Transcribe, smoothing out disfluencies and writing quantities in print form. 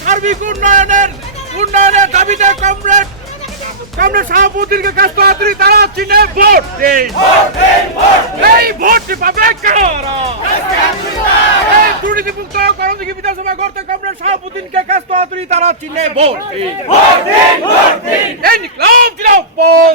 সার্বিক উন্নয়নের দাবিতে কমরেড সভাপতিকে কাজ তাড়াতাড়ি তারা চিনে ভোট দেই। এই ভোট পাবে কারা? এই দুর্নীতিমুক্ত করণদিঘি বিধানসভা করতে কমরেড সভাপতিকে কাজ তাড়াতাড়ি তারা চিনে ভোট দেই। ইনকলাব জিন্দাবাদ।